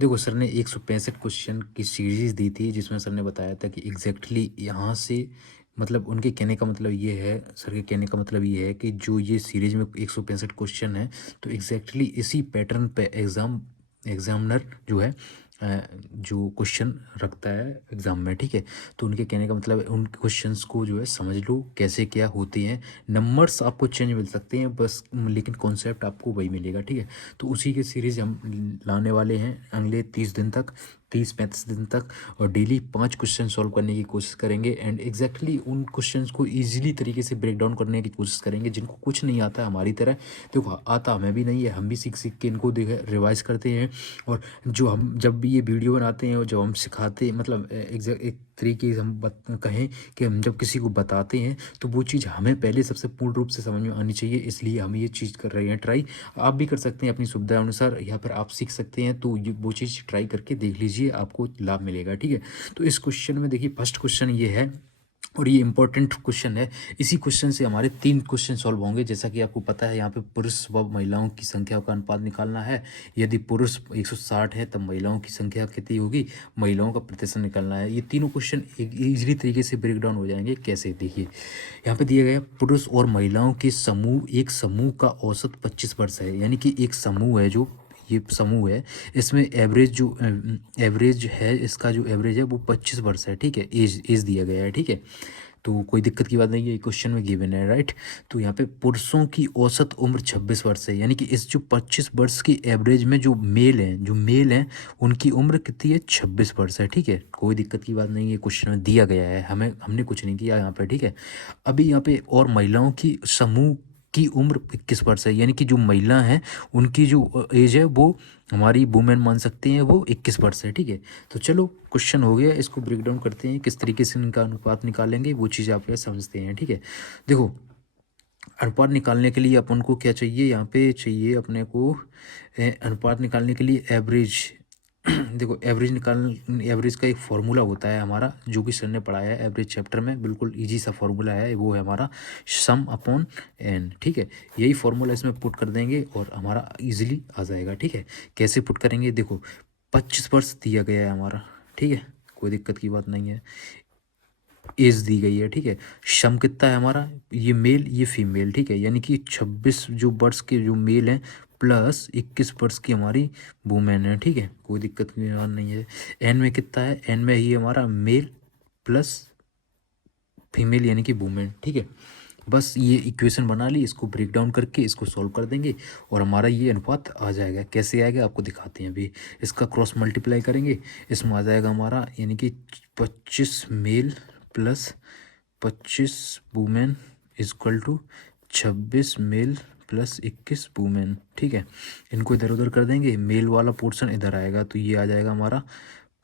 देखो सर ने 165 क्वेश्चन की सीरीज दी थी, जिसमें सर ने बताया था कि एग्जैक्टली यहाँ से मतलब उनके कहने का मतलब ये है, सर के कहने का मतलब ये है कि जो ये सीरीज में 165 क्वेश्चन है, तो एग्जैक्टली इसी पैटर्न पे एग्जामिनर जो है जो क्वेश्चन रखता है एग्ज़ाम में, ठीक है। तो उनके कहने का मतलब उन क्वेश्चंस को जो है समझ लो कैसे क्या होते हैं। नंबर्स आपको चेंज मिल सकते हैं बस, लेकिन कॉन्सेप्ट आपको वही मिलेगा, ठीक है। तो उसी की सीरीज़ हम लाने वाले हैं अगले 30 दिन तक, 30-35 दिन तक, और डेली 5 क्वेश्चन सॉल्व करने की कोशिश करेंगे एंड एग्जैक्टली उन क्वेश्चंस को ईजिली तरीके से ब्रेक डाउन करने की कोशिश करेंगे जिनको कुछ नहीं आता है हमारी तरह। देखो आता हमें भी नहीं है, हम भी सीख सीख के इनको देख रिवाइज करते हैं। और जो हम जब भी ये वीडियो बनाते हैं और जब हम सिखाते हैं, मतलब एक तरीके से हम कहें कि हम जब किसी को बताते हैं तो वो चीज़ हमें पहले सबसे पूर्ण रूप से समझ में आनी चाहिए, इसलिए हम ये चीज़ कर रहे हैं ट्राई। आप भी कर सकते हैं अपनी सुविधा अनुसार, या फिर आप सीख सकते हैं, तो ये वो चीज़ ट्राई करके देख लीजिए, आपको लाभ मिलेगा, ठीक है। तो इस क्वेश्चन में देखिए फर्स्ट क्वेश्चन ये है, और ये इंपॉर्टेंट क्वेश्चन है। इसी क्वेश्चन से हमारे 3 क्वेश्चन सॉल्व होंगे। जैसा कि आपको पता है, यहाँ पे पुरुष व महिलाओं की संख्या का अनुपात निकालना है। यदि पुरुष 160 है तब महिलाओं की संख्या कितनी होगी, महिलाओं का प्रतिशत निकालना है। ये तीनों क्वेश्चन एक ईजिली तरीके से ब्रेक डाउन हो जाएंगे। कैसे, देखिए यहाँ पे दिया गया पुरुष और महिलाओं के समूह, एक समूह का औसत 25 वर्ष है, यानी कि एक समूह है, जो ये समूह है, इसमें एवरेज जो एवरेज है, इसका जो एवरेज है वो 25 वर्ष है, ठीक है। एज दिया गया है, ठीक है। तो कोई दिक्कत की बात नहीं है, क्वेश्चन में गिवन है, राइट। तो यहाँ पे पुरुषों की औसत उम्र 26 वर्ष है, यानी कि इस जो 25 वर्ष की एवरेज में जो मेल हैं उनकी उम्र कितनी है, 26 वर्ष है, ठीक है। कोई दिक्कत की बात नहीं है, क्वेश्चन में दिया गया है, हमने कुछ नहीं किया यहाँ पे, ठीक है। अभी यहाँ पे और महिलाओं की समूह की उम्र 21 वर्ष है, यानी कि जो महिला हैं उनकी जो एज है वो हमारी वुमेन मान सकते हैं, वो 21 वर्ष है, ठीक है। तो चलो क्वेश्चन हो गया, इसको ब्रेक डाउन करते हैं, किस तरीके से इनका अनुपात निकालेंगे वो चीज़ आप समझते हैं, ठीक है। देखो अनुपात निकालने के लिए अपन को क्या चाहिए, यहाँ पे चाहिए अपने को अनुपात निकालने के लिए एवरेज। देखो एवरेज का एक फॉर्मूला होता है हमारा, जो कि सर ने पढ़ाया है एवरेज चैप्टर में, बिल्कुल इजी सा फॉर्मूला है, वो है हमारा सम अपॉन एन, ठीक है। यही फॉर्मूला इसमें पुट कर देंगे और हमारा इजीली आ जाएगा, ठीक है। कैसे पुट करेंगे, देखो 25 वर्ष दिया गया है हमारा, ठीक है, कोई दिक्कत की बात नहीं है। एज दी गई है, ठीक है। सम कितना है हमारा, ये मेल ये फीमेल, ठीक है, यानी कि 26 जो वर्ष के जो मेल हैं प्लस 21 वर्ष की हमारी वुमेन है, ठीक है। कोई दिक्कत की बात नहीं है। एन में कितना है, एन में ही हमारा मेल प्लस फीमेल यानी कि वुमेन, ठीक है। बस ये इक्वेशन बना ली, इसको ब्रेक डाउन करके इसको सॉल्व कर देंगे और हमारा ये अनुपात आ जाएगा। कैसे आएगा आपको दिखाते हैं अभी, इसका क्रॉस मल्टीप्लाई करेंगे, इसमें आ जाएगा हमारा, यानी कि 25 male plus 25 women equal to 26 male plus 21 women, ठीक है। इनको इधर उधर कर देंगे, मेल वाला पोर्शन इधर आएगा, तो ये आ जाएगा हमारा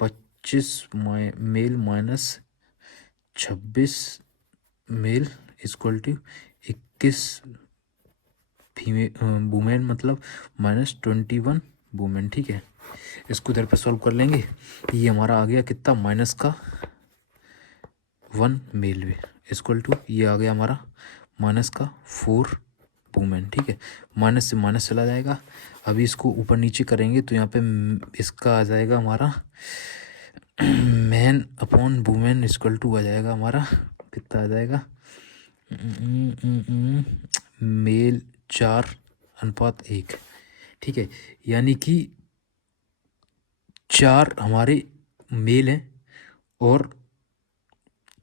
25 male minus 26 male equal to 21 female women, मतलब -21 वुमेन, ठीक है। इसको इधर पे सॉल्व कर लेंगे, ये हमारा आ गया कितना, -1 मेल इक्वल टू, ये आ गया हमारा -4 वुमेन, ठीक है। माइनस से माइनस चला जाएगा। अभी इसको ऊपर नीचे करेंगे तो यहाँ पे इसका आ जाएगा हमारा man upon women equal to आ जाएगा हमारा, कितना आ जाएगा, मेल 4:1, ठीक है। यानी कि 4 हमारे मेल हैं और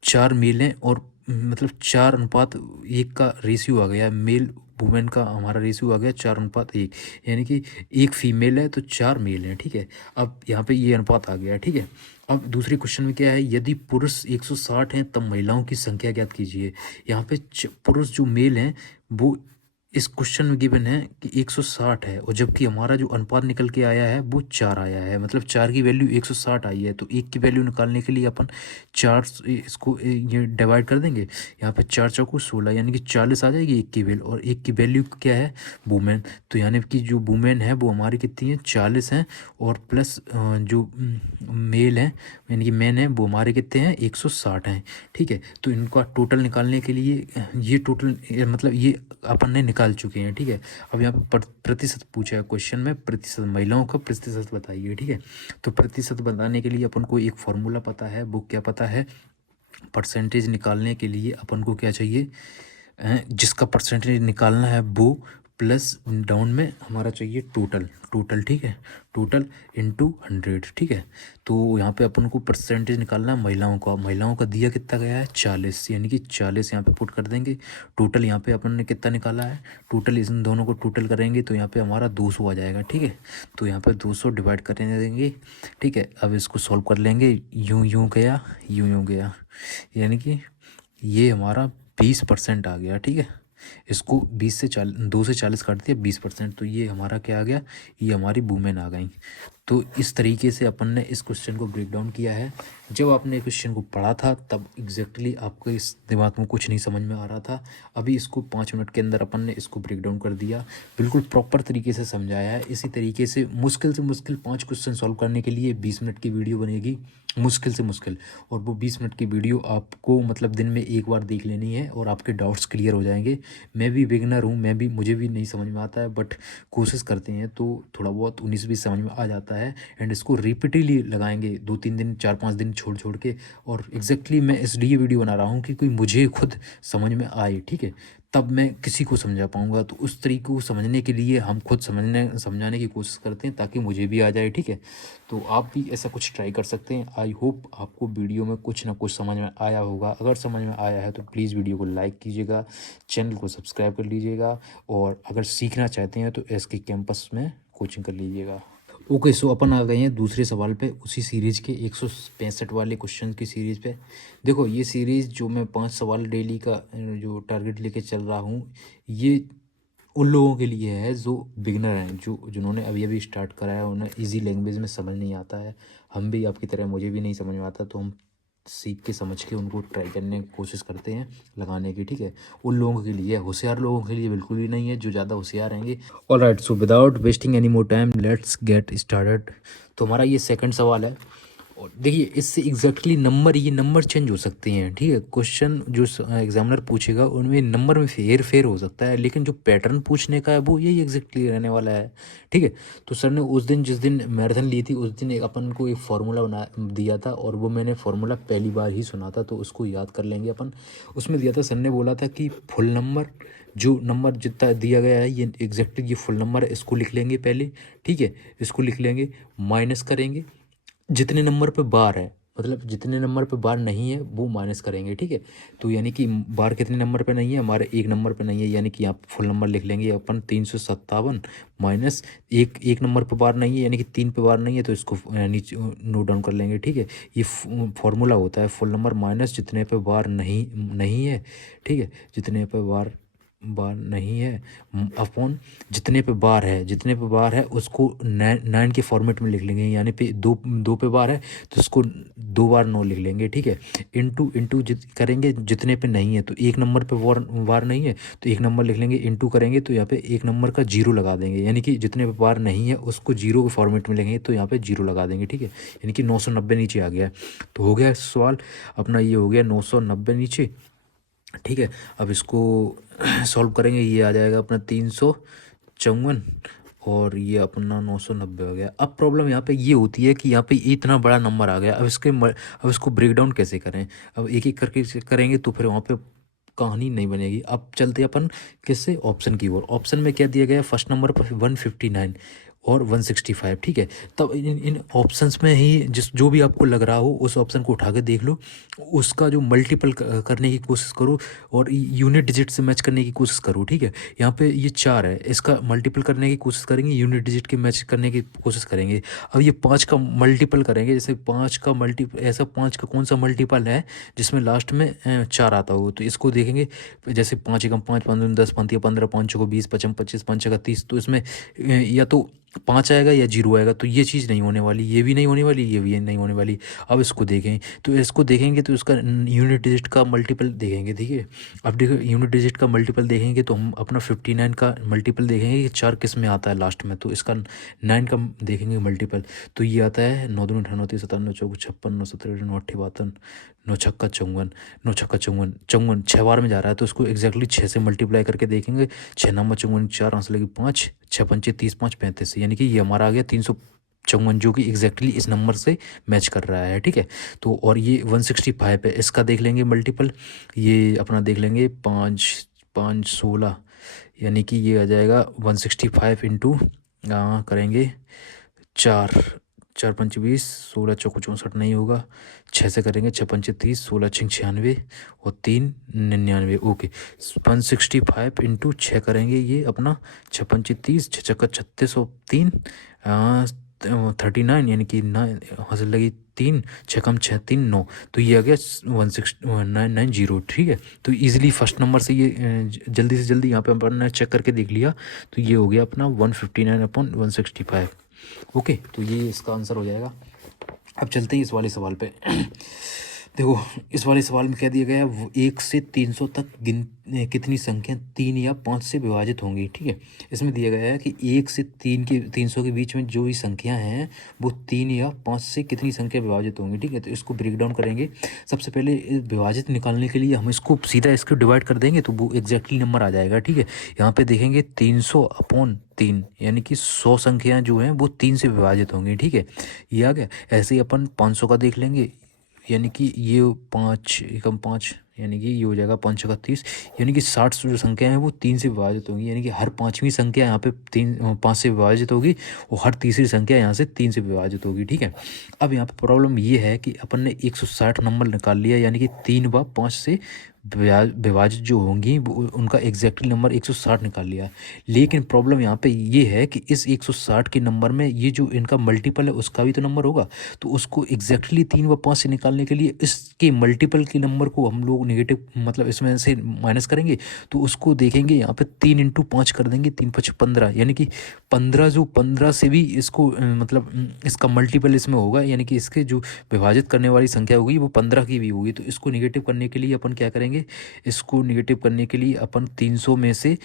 4 मेल हैं, और मतलब 4:1 का रेशियो आ गया, मेल वुमेन का हमारा रेशियो आ गया 4:1, यानी कि एक फीमेल है तो 4 मेल हैं, ठीक है। अब यहाँ पे ये अनुपात आ गया, ठीक है। अब दूसरे क्वेश्चन में क्या है, यदि पुरुष 160 हैं तब महिलाओं की संख्या ज्ञात कीजिए। यहाँ पे पुरुष जो मेल हैं वो इस क्वेश्चन में गिवन है कि 160 है, और जबकि हमारा जो अनुपात निकल के आया है वो 4 आया है, मतलब 4 की वैल्यू 160 आई है, तो 1 की वैल्यू निकालने के लिए अपन 4 इसको ये डिवाइड कर देंगे। यहाँ पे 4 चौको 16, यानी कि 40 आ जाएगी 1 की वैल्यू, और 1 की वैल्यू क्या है, वुमेन। तो यानी कि जो वुमेन है वो हमारी कितनी है, 40 हैं, और प्लस जो मेल है यानी कि मैन है वो हमारे कितने हैं, 160 हैं, ठीक है। तो इनका टोटल निकालने के लिए ये टोटल मतलब ये अपन ने निकाल निकाल चुके हैं, ठीक है। अब यहाँ पे प्रतिशत पूछा है क्वेश्चन में, प्रतिशत महिलाओं का प्रतिशत बताइए, ठीक है। तो प्रतिशत बताने के लिए अपन को एक फॉर्मूला पता है, वो क्या पता है, परसेंटेज निकालने के लिए अपन को क्या चाहिए, जिसका परसेंटेज निकालना है वो प्लस डाउन में हमारा चाहिए टोटल, टोटल, ठीक है, टोटल इंटू 100, ठीक है। तो यहाँ पे अपन को परसेंटेज निकालना है महिलाओं का, महिलाओं का दिया कितना गया है 40, यानी कि 40 यहाँ पे पुट कर देंगे। टोटल यहाँ पे अपन ने कितना निकाला है, टोटल इन दोनों को टोटल करेंगे तो यहाँ पे हमारा 200 आ जाएगा, ठीक है। तो यहाँ पे 200 डिवाइड करने देंगे, ठीक है। अब इसको सॉल्व कर लेंगे, यूँ यूँ गया, यूँ यूँ गया, यानी कि ये हमारा 20% आ गया, ठीक है। इसको 20 से 40, 2 से 40 काट दिया 20%, तो ये हमारा क्या आ गया, ये हमारी वुमेन आ गई। तो इस तरीके से अपन ने इस क्वेश्चन को ब्रेक डाउन किया है। जब आपने क्वेश्चन को पढ़ा था तब एग्जैक्टली आपके इस दिमाग में कुछ नहीं समझ में आ रहा था, अभी इसको 5 मिनट के अंदर अपन ने इसको ब्रेक डाउन कर दिया, बिल्कुल प्रॉपर तरीके से समझाया है। इसी तरीके से मुश्किल 5 क्वेश्चन सॉल्व करने के लिए 20 मिनट की वीडियो बनेगी, मुश्किल से मुश्किल, और वो 20 मिनट की वीडियो आपको मतलब दिन में एक बार देख लेनी है और आपके डाउट्स क्लियर हो जाएंगे। मैं भी बिगिनर हूँ, मुझे भी नहीं समझ में आता है, बट कोशिश करते हैं तो थोड़ा बहुत 19-20 समझ में आ जाता है। एंड इसको रिपीटेडली लगाएंगे 2-3 दिन 4-5 दिन छोड़ छोड़ के, और एग्जैक्टली मैं इसलिए वीडियो बना रहा हूँ कि कोई मुझे खुद समझ में आए, ठीक है, तब मैं किसी को समझा पाऊँगा। तो उस तरीके को समझने के लिए हम खुद समझाने की कोशिश करते हैं ताकि मुझे भी आ जाए, ठीक है। तो आप भी ऐसा कुछ ट्राई कर सकते हैं। आई होप आपको वीडियो में कुछ ना कुछ समझ में आया होगा। अगर समझ में आया है तो प्लीज़ वीडियो को लाइक कीजिएगा, चैनल को सब्सक्राइब कर लीजिएगा, और अगर सीखना चाहते हैं तो SK कैंपस में कोचिंग कर लीजिएगा। ओके, सो अपन आ गए हैं दूसरे सवाल पे, उसी सीरीज़ के 165 वाले क्वेश्चन की सीरीज़ पे। देखो ये सीरीज़ जो मैं 5 सवाल डेली का जो टारगेट लेके चल रहा हूँ, ये उन लोगों के लिए है जो बिगनर हैं, जिन्होंने अभी अभी स्टार्ट करा है, उन्हें इजी लैंग्वेज में समझ नहीं आता है। हम भी आपकी तरह, मुझे भी नहीं समझ में आता, तो हम सीख के समझ के उनको ट्राई करने की कोशिश करते हैं लगाने की, ठीक है। उन लोगों के लिए, होशियार लोगों के लिए बिल्कुल भी नहीं है, जो ज़्यादा होशियार रहेंगे। Alright, so without wasting any more time let's get started. तो हमारा ये सेकंड सवाल है, और देखिए इससे एग्जैक्टली ये नंबर चेंज हो सकते हैं, ठीक है। क्वेश्चन जो एग्जामिनर पूछेगा उनमें नंबर में फेर फेर हो सकता है, लेकिन जो पैटर्न पूछने का है वो यही एग्जैक्टली रहने वाला है, ठीक है। तो सर ने उस दिन, जिस दिन मैराथन ली थी, उस दिन अपन को एक फार्मूला बना दिया था, और वो मैंने फार्मूला पहली बार ही सुना था, तो उसको याद कर लेंगे अपन। उसमें दिया था, सर ने बोला था कि फुल नंबर, जो नंबर जितना दिया गया है ये एग्जैक्टली ये फुल नंबर है, इसको लिख लेंगे पहले, ठीक है। इसको लिख लेंगे, माइनस करेंगे, जितने नंबर पे बार है, मतलब जितने नंबर पे बार नहीं है वो माइनस करेंगे, ठीक है। तो यानी कि बार कितने नंबर पे नहीं है, हमारे एक नंबर पे नहीं है, यानी कि यहाँ फुल नंबर लिख लेंगे अपन 357 माइनस एक नंबर पे बार नहीं है, यानी कि 3 पे बार नहीं है, तो इसको नीचे नोट डाउन कर लेंगे, ठीक है। ये फॉर्मूला होता है फुल नंबर माइनस जितने पे बार नहीं है, ठीक है, जितने पे बार नहीं है अपॉन जितने पे बार है उसको 9 के फॉर्मेट में लिख लेंगे, यानी पे दो पे बार है तो उसको 2 बार 9 लिख लेंगे, ठीक है। इंटू करेंगे जितने पे नहीं है, तो एक नंबर पे बार नहीं है तो एक नंबर लिख लेंगे, इंटू करेंगे तो यहाँ पे एक नंबर का 0 लगा देंगे, यानी कि जितने पे बार नहीं है उसको 0 के फॉर्मेट में लिखेंगे तो यहाँ पे 0 लगा देंगे, ठीक है। यानी कि 990 नीचे आ गया। तो हो गया सवाल अपना, ये हो गया 990 नीचे, ठीक है। अब इसको सॉल्व करेंगे, ये आ जाएगा अपना 354, और ये अपना 990 हो गया। अब प्रॉब्लम यहाँ पे ये होती है कि यहाँ पे इतना बड़ा नंबर आ गया, अब इसको ब्रेक डाउन कैसे करें। अब एक एक करके करेंगे तो फिर वहाँ पे कहानी नहीं बनेगी। अब चलते अपन किससे, ऑप्शन की ओर। ऑप्शन में क्या दिया गया है, फर्स्ट नंबर पर 159 और 165, ठीक है। तब इन ऑप्शंस में ही जो भी आपको लग रहा हो उस ऑप्शन को उठा के देख लो, उसका जो मल्टीपल करने की कोशिश करो और यूनिट डिजिट से मैच करने की कोशिश करो, ठीक है। यहाँ पे ये 4 है, इसका मल्टीपल करने की कोशिश करेंगे, यूनिट डिजिट के मैच करने की कोशिश करेंगे। अब ये 5 का मल्टीपल करेंगे, जैसे 5 का ऐसा 5 का कौन सा मल्टीपल है जिसमें लास्ट में 4 आता हो, तो इसको देखेंगे। जैसे 5 एकम 5, 5 दूनी 10, 5 तिया 15, 5 चौको 20, 5 पच्चीस 25, 5 छक्का 30, तो इसमें या तो 5 आएगा या 0 आएगा, तो ये चीज़ नहीं होने वाली, ये भी नहीं होने वाली, ये भी नहीं होने वाली। अब इसको देखें, तो इसको देखेंगे तो इसका यूनिट डिजिट का मल्टीपल देखेंगे, ठीक है। अब देखो यूनिट डिजिट का मल्टीपल देखेंगे तो हम अपना 59 का मल्टीपल देखेंगे कि 4 किस में आता है लास्ट में, तो इसका 9 का देखेंगे मल्टीपल, तो ये आता है 9 दूनी 98, 97, 9 चौक 56, 9 17, 9 58, 9 छक्का 54, 9 छक्का 54, 54 6 बार में जा रहा है, तो इसको एक्जैक्टली 6 से मल्टीप्लाई करके देखेंगे। 6 नंबर 54, 4 आंसर लगे 5, 6 पंचे 30, 5 35, यानी कि ये हमारा आ गया 354, जो कि एग्जैक्टली इस नंबर से मैच कर रहा है, ठीक है। तो और ये 165 है, इसका देख लेंगे मल्टीपल, ये अपना देख लेंगे 5 5 16, यानी कि ये आ जाएगा 165 इंटू करेंगे 4, 4 पंच 20, 16 चौको 64 नहीं होगा, 6 से करेंगे 6 पंच 30, 16 छिंग 96 और 3 99, ओके। 165 इंटू 6 करेंगे, ये अपना 6 पंच 30, 6 छक्का 36 और 3 39, यानी कि ना हासिल लगी 3, 6 कम 6 3 9, तो ये आ गया 16990, ठीक है। तो इजीली फर्स्ट नंबर से ये जल्दी से जल्दी यहाँ पे अपन ने चेक करके देख लिया, तो ये हो गया अपना 159/165, ओके। तो ये इसका आंसर हो जाएगा। अब चलते हैं इस वाले सवाल पे। देखो इस वाले सवाल में क्या दिया गया है, 1 से 300 तक कितनी संख्या 3 या 5 से विभाजित होंगी, ठीक है। इसमें दिया गया है कि 1 से 300 के बीच में जो भी संख्या हैं वो 3 या 5 से कितनी संख्या विभाजित होंगी, ठीक है। तो इसको ब्रेक डाउन करेंगे। सबसे पहले विभाजित निकालने के लिए हम इसको सीधा इसको डिवाइड कर देंगे तो वो एग्जैक्टली नंबर आ जाएगा, ठीक है। यहाँ पे देखेंगे 300/3, यानी कि 100 संख्याएँ जो हैं वो 3 से विभाजित होंगी, ठीक है। ये आ गया। ऐसे ही अपन 500 का देख लेंगे, यानी कि ये 5 एकम 5, यानी कि ये हो जाएगा 5 छक्का 30, यानी कि 60 जो संख्या है वो 3 से विभाजित होंगी, यानी कि हर 5वीं संख्या यहाँ पे 5 से विभाजित होगी और हर तीसरी संख्या यहाँ से 3 से विभाजित होगी, ठीक है। अब यहाँ पे प्रॉब्लम ये है कि अपन ने 160 नंबर निकाल लिया, यानी कि 3/5 से विभाजित जो होंगी वो उनका एग्जैक्टली नंबर 160 निकाल लिया है। लेकिन प्रॉब्लम यहाँ पे ये है कि इस 160 के नंबर में ये जो इनका मल्टीपल है उसका भी तो नंबर होगा, तो उसको एग्जैक्टली 3/5 से निकालने के लिए इसके मल्टीपल के नंबर को हम लोग नेगेटिव मतलब इसमें से माइनस करेंगे, तो उसको देखेंगे यहाँ पे 3 इंटू 5 कर देंगे, 3 5 15, यानी कि 15 जो 15 से भी इसको मतलब इसका मल्टीपल इसमें होगा, यानी कि इसके जो विभाजित करने वाली संख्या होगी वो 15 की भी होगी। तो इसको निगेटिव करने के लिए अपन क्या करेंगे, इसको निगेटिव करने के लिए अपन 300 में से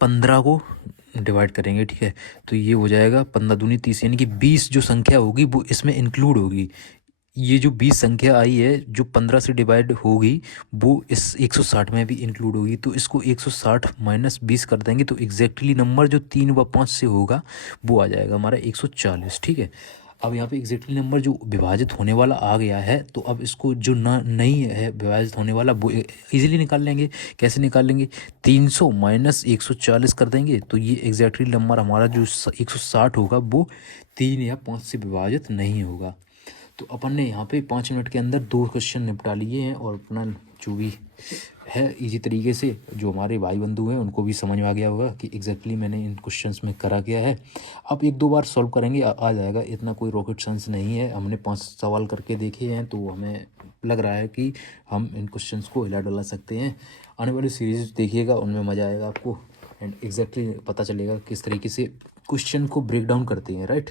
15 को डिवाइड करेंगे, ठीक है। तो ये हो जाएगा 15 दूनी 30, यानी कि 20 जो संख्या होगी वो इसमें इंक्लूड होगी। ये जो 20 संख्या आई है जो 15 से डिवाइड होगी वो इस 160 में भी इंक्लूड होगी, तो इसको 160 माइनस 20 कर देंगे तो एग्जैक्टली नंबर जो 3/5 से होगा वो आ जाएगा हमारा 140, ठीक है। अब यहाँ पे एग्जैक्टली नंबर जो विभाजित होने वाला आ गया है, तो अब इसको जो नहीं है विभाजित होने वाला वो इजीली निकाल लेंगे। कैसे निकाल लेंगे, 300 माइनस 140 कर देंगे, तो ये एग्जैक्टली नंबर हमारा जो 160 होगा वो 3 या 5 से विभाजित नहीं होगा। तो अपन ने यहाँ पे 5 मिनट के अंदर 2 क्वेश्चन निपटा लिए हैं और अपना जो भी है इजी तरीके से जो हमारे भाई बंधु हैं उनको भी समझ में आ गया होगा कि एग्जैक्टली मैंने इन क्वेश्चंस में करा क्या है। अब 1-2 बार सॉल्व करेंगे आ जाएगा, इतना कोई रॉकेट साइंस नहीं है। हमने 5 सवाल करके देखे हैं तो हमें लग रहा है कि हम इन क्वेश्चंस को हिला डुला सकते हैं। आने वाली सीरीज देखिएगा, उनमें मज़ा आएगा आपको एंड एग्जैक्टली पता चलेगा किस तरीके से क्वेश्चन को ब्रेक डाउन करते हैं, राइट।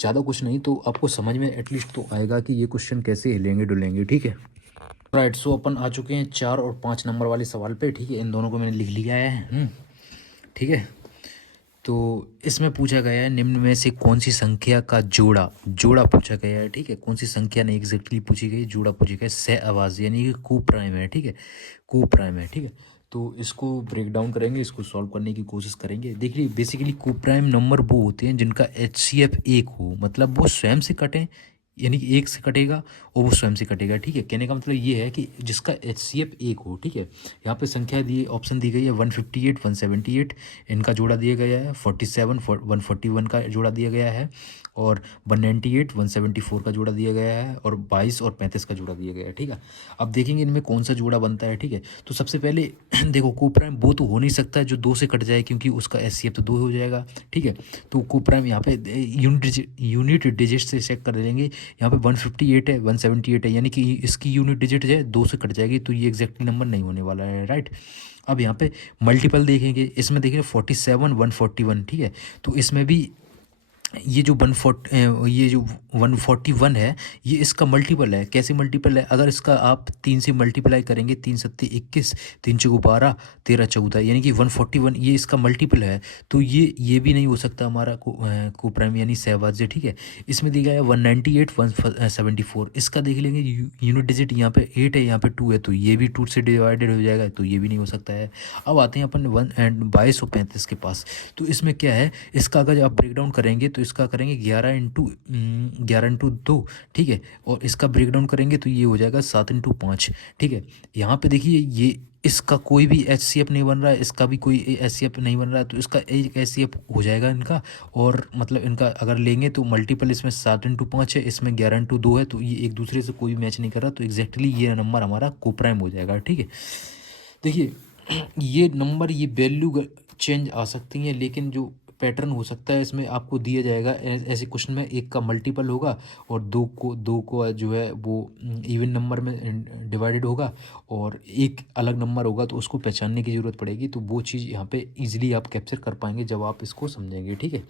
ज़्यादा कुछ नहीं तो आपको समझ में एटलीस्ट तो आएगा कि ये क्वेश्चन कैसे हिलेंगे डुलेंगे, ठीक है। राइट, सो अपन आ चुके हैं 4 और 5 नंबर वाले सवाल पे, ठीक है। इन दोनों को मैंने लिख लिया है, ठीक है। तो इसमें पूछा गया है निम्न में से कौन सी संख्या का जोड़ा पूछा गया है, ठीक है। कौन सी संख्या नहीं एग्जैक्टली पूछी गई, जोड़ा पूछा गया, सह आवाज़ यानी कि को प्राइम है, ठीक है, को प्राइम है, ठीक है। तो इसको ब्रेक डाउन करेंगे, इसको सॉल्व करने की कोशिश करेंगे। देखिए बेसिकली को प्राइम नंबर वो होते हैं जिनका HCF 1 हो, मतलब वो स्वयं से कटें, यानी कि 1 से कटेगा और वो स्वयं से कटेगा, ठीक है। कहने का मतलब ये है कि जिसका HCF 1 हो, ठीक है। यहाँ पे संख्या दी ऑप्शन दी गई है 158, 178 इनका जोड़ा दिया गया है, 47, 141 का जोड़ा दिया गया है और 198, 174 का जोड़ा दिया गया है और 22 और 35 का जोड़ा दिया गया है, ठीक है। अब देखेंगे इनमें कौन सा जोड़ा बनता है, ठीक है। तो सबसे पहले देखो को प्राइम वो तो हो नहीं सकता है जो 2 से कट जाए, क्योंकि उसका HCF तो 2 हो जाएगा, ठीक है। तो को प्राइम यहाँ पे यूनिट डिजिट से चेक कर लेंगे यहाँ पे 158 है, 178 है, यानी कि इसकी यूनिट डिजिट जो है 2 से कट जाएगी, तो ये एग्जैक्टली नंबर नहीं होने वाला है, राइट। अब यहाँ पे मल्टीपल देखेंगे, इसमें देखेंगे 47 141, ठीक है। तो इसमें भी ये जो 141 है, ये इसका मल्टीपल है। कैसे मल्टीपल है? अगर इसका आप 3 से मल्टीप्लाई करेंगे, 3 सत्ते 21, 3 चौको 12, 13 14, यानी कि 141 ये इसका मल्टीपल है। तो ये भी नहीं हो सकता हमारा को प्राइम यानी सहवाज्य, ठीक है। इसमें दिया गया है 198 174, इसका देख लेंगे यूनिट डिजिट यहाँ पे 8 है, यहाँ पे 2 है, तो ये भी 2 से डिवाइडेड हो जाएगा, तो ये भी नहीं हो सकता है। अब आते हैं अपन 2235 के पास। तो इसमें क्या है, इसका अगर आप ब्रेक डाउन करेंगे तो इसका करेंगे 11 इंटू 2, ठीक है। और इसका ब्रेक डाउन करेंगे तो ये हो जाएगा 7 इंटू 5, ठीक है। यहाँ पे देखिए ये इसका कोई भी HCF नहीं बन रहा है, इसका भी कोई HCF नहीं बन रहा है, तो इसका एक HCF हो जाएगा इनका। और मतलब इनका अगर लेंगे तो मल्टीपल इसमें 7 इंटू 5 है, इसमें 11 इंटू 2 है, तो ये एक दूसरे से कोई मैच नहीं कर रहा, तो एग्जैक्टली ये नंबर हमारा कोप्राइम हो जाएगा, ठीक है। देखिए ये नंबर, ये वैल्यू चेंज आ सकती हैं, लेकिन जो पैटर्न हो सकता है इसमें आपको दिया जाएगा ऐसे क्वेश्चन में, एक का मल्टीपल होगा और दो को जो है वो इवन नंबर में डिवाइडेड होगा, और एक अलग नंबर होगा, तो उसको पहचानने की ज़रूरत पड़ेगी। तो वो चीज़ यहाँ पे इजीली आप कैप्चर कर पाएंगे जब आप इसको समझेंगे, ठीक है।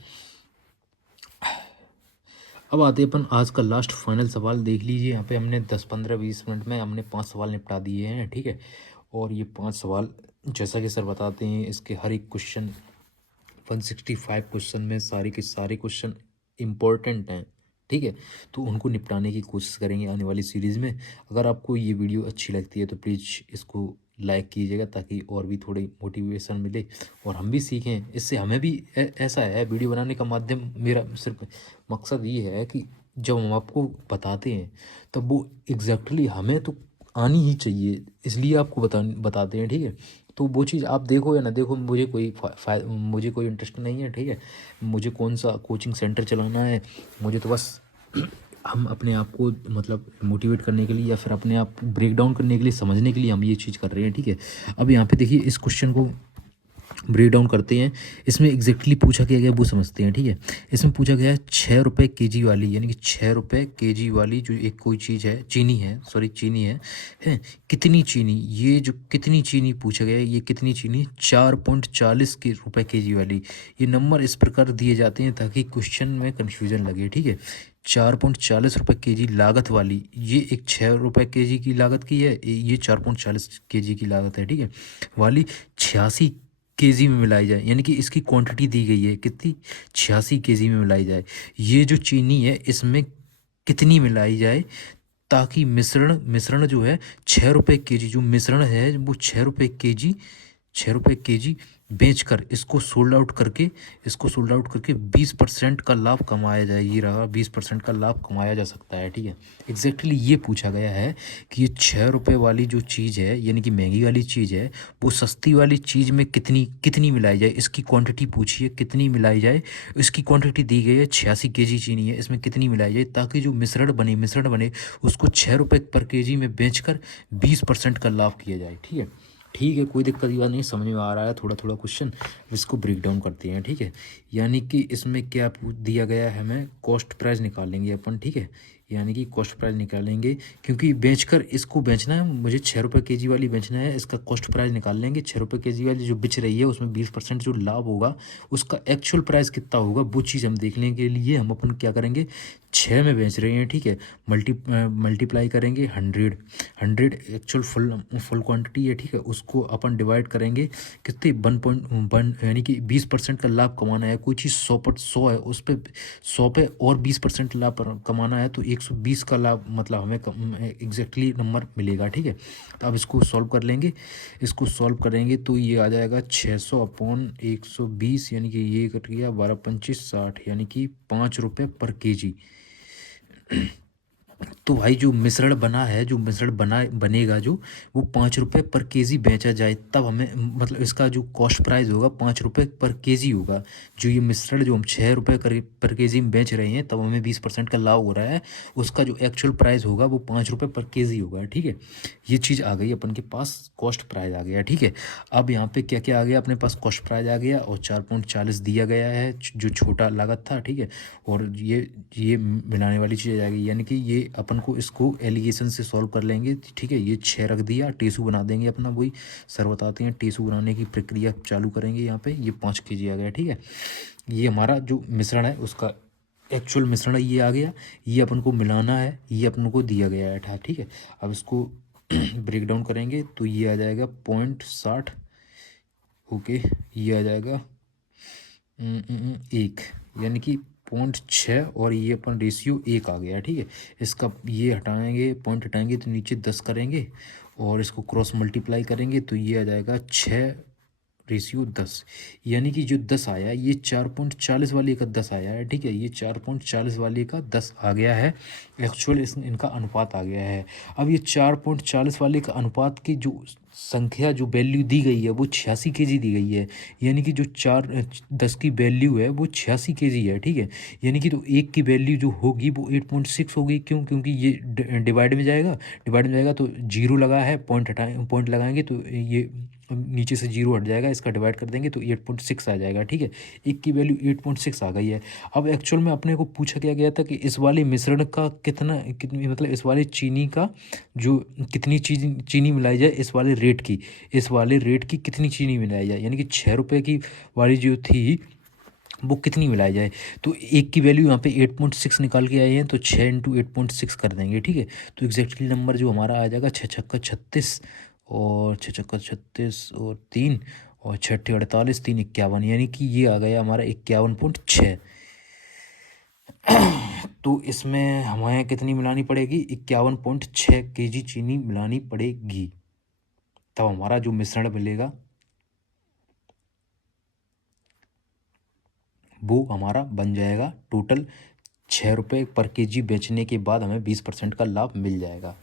अब आते हैं अपन आज का लास्ट फाइनल सवाल। देख लीजिए, यहाँ पे हमने 10 15 20 मिनट में हमने 5 सवाल निपटा दिए हैं, ठीक है। और ये 5 सवाल जैसा कि सर बताते हैं, इसके हर एक क्वेश्चन 165 क्वेश्चन में सारे के सारे क्वेश्चन इम्पोर्टेंट हैं, ठीक है। तो उनको निपटाने की कोशिश करेंगे आने वाली सीरीज़ में। अगर आपको ये वीडियो अच्छी लगती है तो प्लीज़ इसको लाइक कीजिएगा, ताकि और भी थोड़ी मोटिवेशन मिले और हम भी सीखें। इससे हमें भी ऐसा है, वीडियो बनाने का माध्यम मेरा सिर्फ मकसद ये है कि जब हम आपको बताते हैं तब वो एग्जैक्टली हमें तो आनी ही चाहिए, इसलिए आपको बताते हैं, ठीक है। तो वो चीज़ आप देखो या ना देखो, मुझे मुझे कोई इंटरेस्ट नहीं है, ठीक है। मुझे कौन सा कोचिंग सेंटर चलाना है, मुझे तो बस हम अपने आप को मतलब मोटिवेट करने के लिए या फिर अपने आप ब्रेक डाउन करने के लिए, समझने के लिए हम ये चीज़ कर रहे हैं, ठीक है। अब यहाँ पे देखिए इस क्वेश्चन को ब्रेक डाउन करते हैं। इसमें एग्जैक्टली पूछा क्या गया वो समझते हैं, ठीक है। इसमें पूछा गया है 6 रुपये केजी वाली, यानी कि 6 रुपये केजी वाली जो एक कोई चीज़ है, चीनी है, सॉरी चीनी है कितनी चीनी, ये जो कितनी चीनी पूछा गया है, ये कितनी चीनी, 4.40 रुपये केजी वाली। ये नंबर इस प्रकार दिए जाते हैं ताकि क्वेश्चन में कन्फ्यूजन लगे, ठीक है। 4.40 रुपये केजी लागत वाली, ये एक 6 रुपये केजी की लागत की है, ये 4.40 केजी की लागत है, ठीक है। वाली 86 केजी में मिलाई जाए, यानी कि इसकी क्वांटिटी दी गई है कितनी, 86 केजी में मिलाई जाए। ये जो चीनी है इसमें कितनी मिलाई जाए, ताकि मिश्रण मिश्रण जो है 6 रुपये केजी, जो मिश्रण है वो 6 रुपये केजी बेचकर इसको सोल्ड आउट करके 20% का लाभ कमाया जाए। ये रहा 20% का लाभ कमाया जा सकता है, ठीक है। एग्जैक्टली ये पूछा गया है कि ये 6 रुपये वाली जो चीज़ है, यानी कि महंगी वाली चीज़ है, वो सस्ती वाली चीज़ में कितनी कितनी मिलाई जाए, इसकी क्वांटिटी पूछी है कितनी मिलाई जाए। इसकी क्वांटिटी दी गई है 86 केजी चीनी है, इसमें कितनी मिलाई जाए, ताकि जो मिश्रण बने उसको 6 रुपये पर केजी में बेचकर 20% का लाभ किया जाए, ठीक है। ठीक है, कोई दिक्कत की बात नहीं, समझ में आ रहा है थोड़ा थोड़ा क्वेश्चन। इसको ब्रेक डाउन करते हैं, ठीक है। यानी कि इसमें क्या दिया गया है, हमें कॉस्ट प्राइस निकालेंगे अपन, ठीक है। यानी कि कॉस्ट प्राइस निकालेंगे, क्योंकि बेचकर इसको बेचना है मुझे, 6 रुपये केजी वाली बेचना है, इसका कॉस्ट प्राइस निकाल लेंगे। 6 रुपये केजी वाली जो बिच रही है उसमें 20% जो लाभ होगा, उसका एक्चुअल प्राइस कितना होगा वो चीज़ हम देखने के लिए हम अपन क्या करेंगे, 6 में बेच रहे हैं, ठीक है। मल्टीप्लाई करेंगे 100 एक्चुअल फुल क्वांटिटी है, ठीक है। उसको अपन डिवाइड करेंगे कितने 1.1, यानी कि 20% का लाभ कमाना है। कोई चीज़ 100 है, उस पर 100 पे और 20% लाभ कमाना है, तो 120 का लाभ मतलब हमें एग्जैक्टली नंबर मिलेगा, ठीक है। तो अब इसको सॉल्व कर लेंगे, इसको सॉल्व करेंगे तो ये आ जाएगा 600/120, यानी कि ये कट गया 12 25 60, यानी कि 5 रुपये पर केजी। तो भाई जो मिश्रण बना है, जो मिश्रण बनेगा जो, वो 5 रुपये पर केजी बेचा जाए तब हमें, मतलब इसका जो कॉस्ट प्राइस होगा 5 रुपये पर केजी होगा। जो ये मिश्रण जो हम 6 रुपये पर केजी में बेच रहे हैं, तब हमें 20% का लाभ हो रहा है। उसका जो एक्चुअल प्राइस होगा वो 5 रुपये पर केजी होगा। ठीक है, ये चीज़ आ गई अपन के पास, कॉस्ट प्राइस आ गया। ठीक है, अब यहाँ पे क्या क्या आ गया अपने पास, कॉस्ट प्राइस आ गया और 4.40 दिया गया है जो छोटा लागत था। ठीक है, और ये मिलाने वाली चीज़ आ गई, यानी कि ये अपन को इसको एलिगेशन से सॉल्व कर लेंगे। ठीक है, ये 6 रख दिया, टेसू बना देंगे अपना, वही सर बताते हैं, टेसू बनाने की प्रक्रिया चालू करेंगे। यहाँ पे ये 5 केजी आ गया। ठीक है, ये हमारा जो मिश्रण है उसका एक्चुअल मिश्रण ये आ गया, ये अपन को मिलाना है, ये अपन को दिया गया है था। ठीक है, अब इसको ब्रेक डाउन करेंगे तो ये आ जाएगा 0.60। ओके, ये आ जाएगा 1, यानी कि 0.6, और ये अपन रेशियो 1 आ गया। ठीक है, इसका ये हटाएंगे, पॉइंट हटाएंगे तो नीचे 10 करेंगे, और इसको क्रॉस मल्टीप्लाई करेंगे तो ये आ जाएगा 6:10, यानी कि जो 10 आया ये 4.40 वाले का 10 आया है। ठीक है, ये 4.40 वाले का 10 आ गया है, एक्चुअल इनका अनुपात आ गया है। अब ये 4.40 वाले का अनुपात की जो संख्या, जो वैल्यू दी गई है वो 86 केजी दी गई है, यानी कि जो 4.10 की वैल्यू है वो 86 केजी है। ठीक है, यानी कि तो 1 की वैल्यू जो होगी वो 8.6 होगी। क्यों? क्योंकि ये डिवाइड में जाएगा, डिवाइड में जाएगा तो जीरो लगा है, पॉइंट लगाएंगे तो ये नीचे से जीरो हट जाएगा, इसका डिवाइड कर देंगे तो 8.6 आ जाएगा। ठीक है, 1 की वैल्यू 8.6 आ गई है। अब एक्चुअल में अपने को पूछा क्या गया था कि इस वाले मिश्रण का कितनी मतलब इस वाले चीनी का जो कितनी चीनी मिलाई जाए, इस वाले रेट की कितनी चीनी मिलाई जाए, यानी कि 6 रुपये की वाली जो थी वो कितनी मिलाई जाए। तो 1 की वैल्यू यहाँ पे 8.6 निकाल के आए हैं, तो 6 × 8.6 कर देंगे। ठीक है, तो एग्जैक्टली नंबर जो हमारा आ जाएगा 6 छक्का 36, और 6 छक्का 36 और 3, और 6 अट्ठे 48, 3 51, यानी कि ये आ गया हमारा 51.6। तो इसमें हमें कितनी मिलानी पड़ेगी, 51.6 केजी चीनी मिलानी पड़ेगी, तब हमारा जो मिश्रण मिलेगा वो हमारा बन जाएगा टोटल 6 रुपये पर केजी बेचने के बाद हमें 20% का लाभ मिल जाएगा।